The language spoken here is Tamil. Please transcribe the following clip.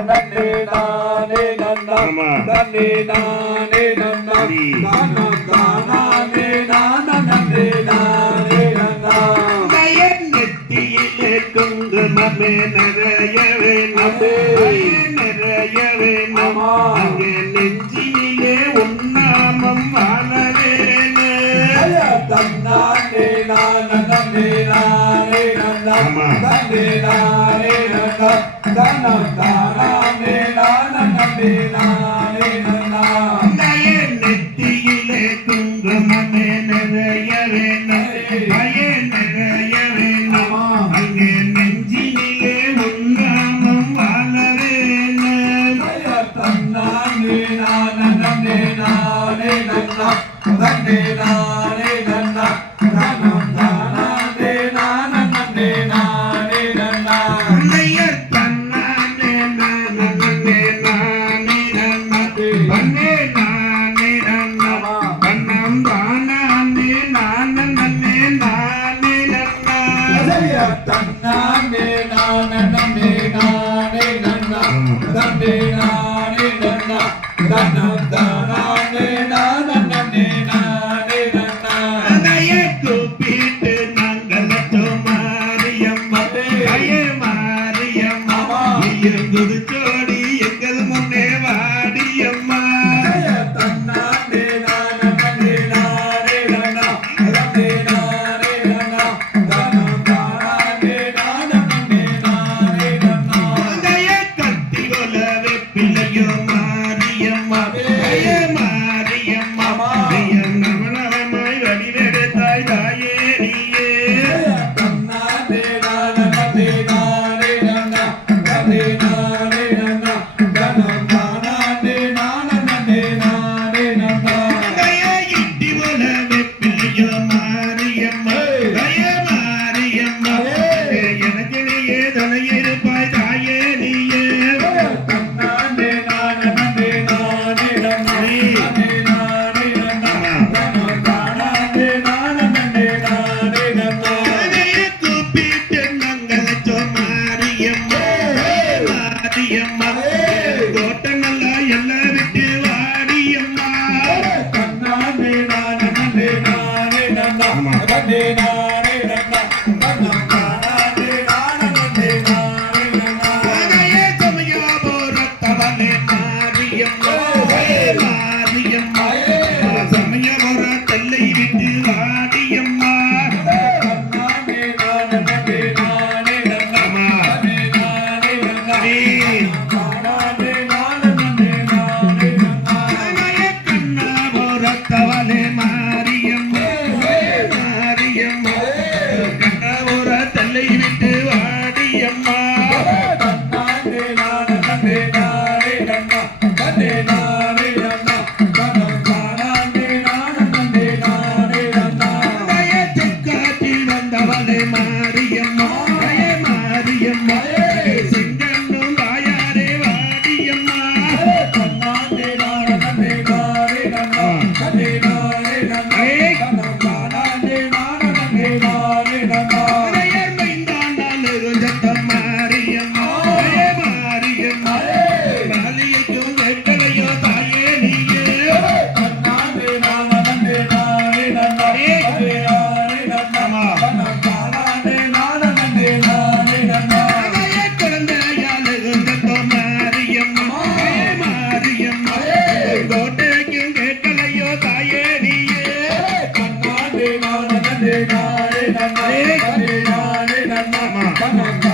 நன்னே நானே நன்னா நன்னே நானே நன்னா. தானம் தானே நான రామ நெத்தியிலே குங்குமமே நிறைய வேணும் பய நிறைய வேணும் அங்கே நெஞ்சினிலே உன்னாமம் வாழ வேணும் தன்னே நானே நானே நன்னா தன்னே நானே நானே Monday night. நானே நன்னே